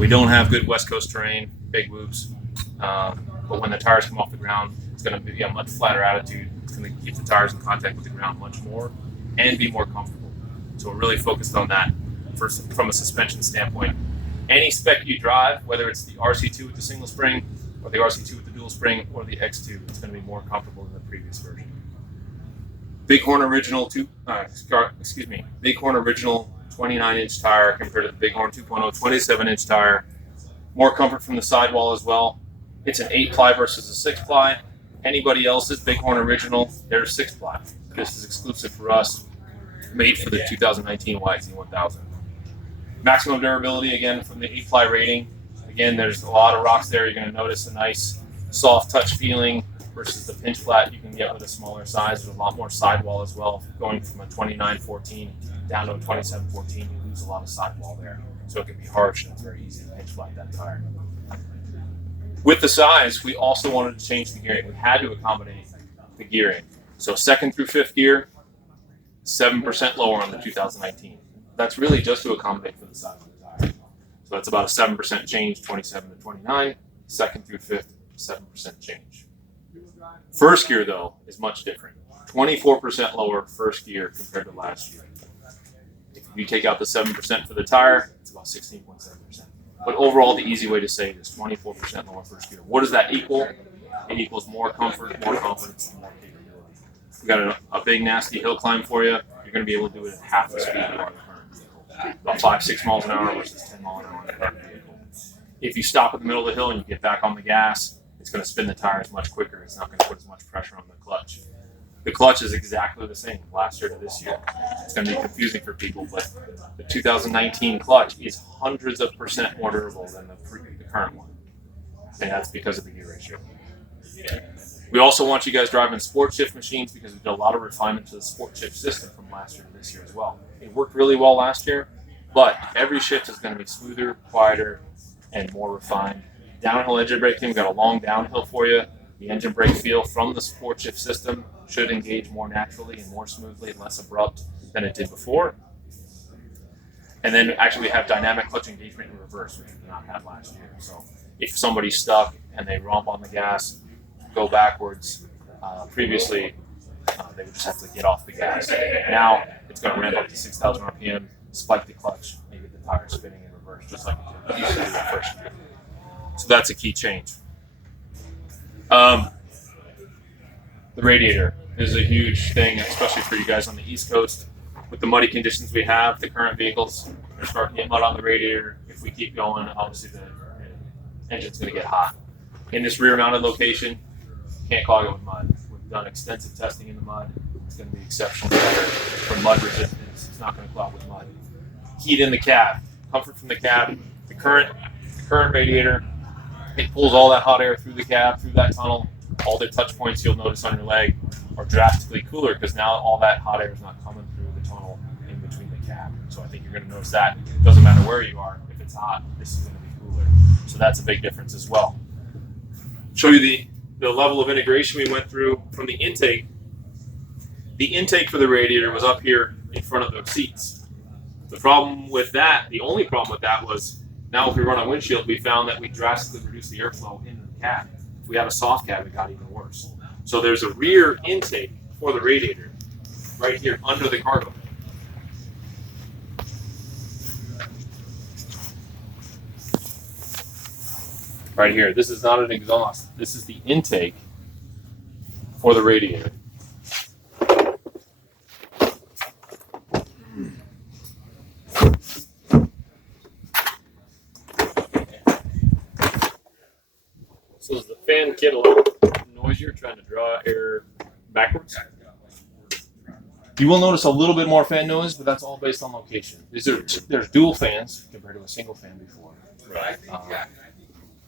We don't have good West Coast terrain, big whoops, but when the tires come off the ground, it's going to be a much flatter attitude. It's going to keep the tires in contact with the ground much more and be more comfortable. So we're really focused on that from a suspension standpoint. Any spec you drive, whether it's the RC2 with the single spring or the RC2 with the dual spring or the X2, it's going to be more comfortable than the previous version. Bighorn Original Bighorn Original 29-inch tire compared to the Bighorn 2.0 27-inch tire. More comfort from the sidewall as well. It's an 8-ply versus a 6-ply. Anybody else's Bighorn Original, they're 6-ply. This is exclusive for us, made for the 2019 YXZ100R. Maximum durability, again, from the 8-ply rating. Again, there's a lot of rocks there. You're going to notice a nice soft touch feeling versus the pinch flat you can get with a smaller size. There's a lot more sidewall as well. Going from a 2914 down to a 2714, you lose a lot of sidewall there. So it can be harsh and it's very easy to pinch flat that tire. With the size, we also wanted to change the gearing. We had to accommodate the gearing. So 2nd through 5th gear, 7% lower on the 2019. That's really just to accommodate for the size of the tire. So that's about a 7% change, 27 to 29. 2nd through 5th, 7% change. First gear, though, is much different. 24% lower first gear compared to last year. If you take out the 7% for the tire, it's about 16.7%. But overall, the easy way to say it is 24% lower first gear. What does that equal? It equals more comfort, more confidence, and more capability. We got a big, nasty hill climb for you. You're going to be able to do it at half the speed you are on the current vehicle. About 5-6 miles an hour versus 10 miles an hour on the current vehicle. If you stop in the middle of the hill and you get back on the gas, it's going to spin the tires much quicker. It's not going to put as much pressure on the clutch. The clutch is exactly the same last year to this year. It's going to be confusing for people, but the 2019 clutch is hundreds of % more durable than the current one. And that's because of the gear ratio. We also want you guys driving sport shift machines because we did a lot of refinement to the sport shift system from last year to this year as well. It worked really well last year, but every shift is going to be smoother, quieter, and more refined. Downhill engine braking, we've got a long downhill for you. The engine brake feel from the sport shift system should engage more naturally and more smoothly and less abrupt than it did before. And then actually we have dynamic clutch engagement in reverse, which we did not have last year. So if somebody's stuck and they romp on the gas, go backwards, previously they would just have to get off the gas. Now it's going to ramp up to 6,000 RPM, spike the clutch, and get the tire spinning in reverse, just like it used to do the first year. So that's a key change. The radiator is a huge thing, especially for you guys on the East Coast. With the muddy conditions we have, the current vehicles are starting to get mud on the radiator. If we keep going, obviously the engine's going to get hot. In this rear-mounted location, can't clog it with mud. We've done extensive testing in the mud. It's going to be exceptionally better for mud resistance. It's not going to clog with mud. Heat in the cab, comfort from the cab. The current radiator, it pulls all that hot air through the cab, through that tunnel. All the touch points you'll notice on your leg are drastically cooler because now all that hot air is not coming through the tunnel in between the cab. So I think you're going to notice that. It doesn't matter where you are. If it's hot, this is going to be cooler. So that's a big difference as well. Show you the level of integration we went through from the intake. The intake for the radiator was up here in front of the seats. The problem with that, the only problem with that was now if we run a windshield, we found that we drastically reduced the airflow into the cab. If we had a soft cab, it got even worse. So there's a rear intake for the radiator right here under the cargo. Right here, this is not an exhaust. This is the intake for the radiator. So is the fan kit a little noisier trying to draw air backwards? You will notice a little bit more fan noise, but that's all based on location. There's dual fans compared to a single fan before. Right.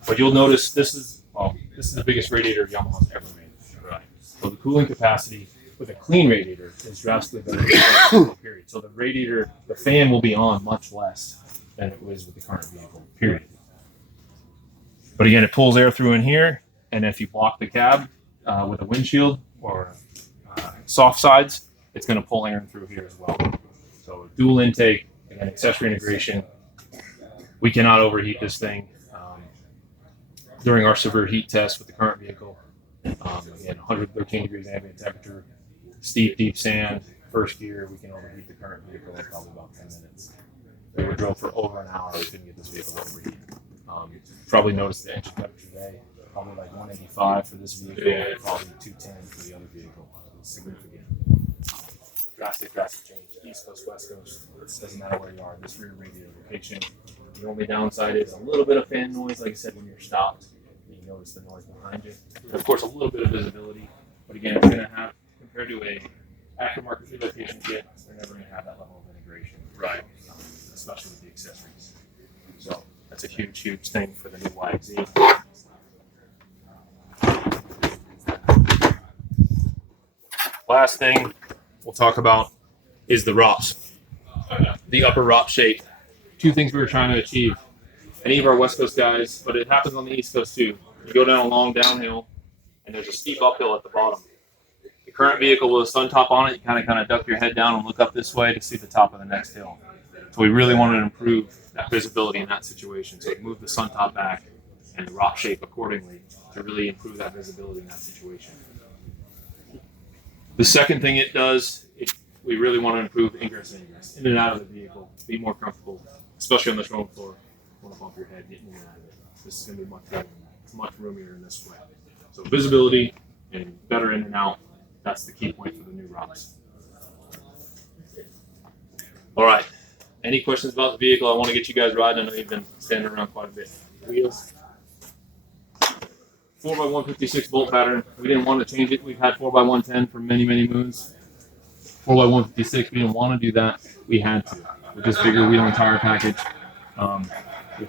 But you'll notice this is the biggest radiator Yamaha's ever made. Right. So the cooling capacity with a clean radiator is drastically better than the period. So the radiator, the fan will be on much less than it was with the current vehicle, period. But again, it pulls air through in here, and if you block the cab with a windshield or soft sides, it's going to pull air through here as well. So dual intake, again, accessory integration, We cannot overheat this thing. During our severe heat test with the current vehicle, again, 113 degrees ambient temperature, steep, deep sand, first gear, we can overheat the current vehicle in probably about 10 minutes. We were drove for over an hour, we couldn't get this vehicle to overheat. Probably noticed the engine temperature today, probably like 185 for this vehicle, probably 210 for the other vehicle. It's significant. Drastic change. East Coast, West Coast, it doesn't matter where you are. This rear radiator location. The only downside is a little bit of fan noise, like I said, when you're stopped. You can notice the noise behind you. And of course, a little bit of visibility, but again, it's going to have, compared to a aftermarket relocation kit, they're never going to have that level of integration, right? Especially with the accessories. So that's a huge thing for the new YXZ. Last thing we'll talk about is the ROPS, the upper ROP shape. Two things we were trying to achieve. Any of our West Coast guys, but it happens on the East Coast too. You go down a long downhill, and there's a steep uphill at the bottom. The current vehicle with a sun top on it, you kind of duck your head down and look up this way to see the top of the next hill. So we really wanted to improve that visibility in that situation. So we moved the sun top back and the ROP shape accordingly to really improve that visibility in that situation. The second thing it does, we really want to improve ingress and egress, in and out of the vehicle, be more comfortable, especially on the showroom floor. You want to bump your head, getting in and out of it. This is going to be much better than that. It's much roomier in this way. So visibility and better in and out, that's the key point for the new ROPS. All right. Any questions about the vehicle? I want to get you guys riding. I know you've been standing around quite a bit. Wheels. 4x156 bolt pattern. We didn't want to change it. We've had 4x110 for many moons. 4x156, we didn't want to do that. We had to. With this bigger wheel and tire package, we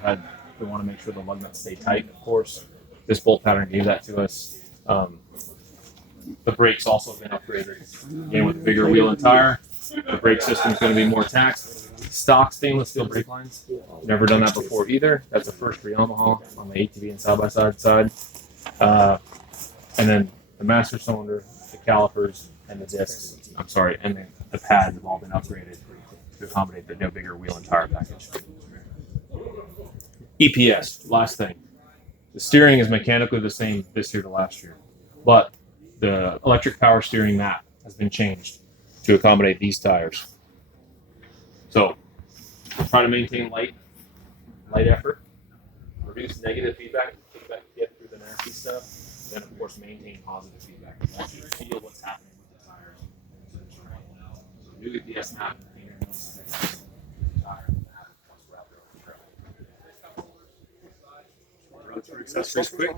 want to make sure the lug nuts stay tight, of course. This bolt pattern gave that to us. The brakes also have been upgraded. Again, with the bigger wheel and tire, the brake system is going to be more taxed. Stock stainless steel brake lines. Never done that before either. That's a first for Yamaha on the ATV and side-by-side side. And then the master cylinder, the calipers, and the discs. And the pads have all been upgraded to accommodate the bigger wheel and tire package. EPS, last thing. The steering is mechanically the same this year to last year, but the electric power steering map has been changed to accommodate these tires. So try to maintain light effort, reduce negative feedback you get through the nasty stuff, then of course maintain positive feedback. You actually feel what's happening with the tires. So new EPS map, Run through accessories quick.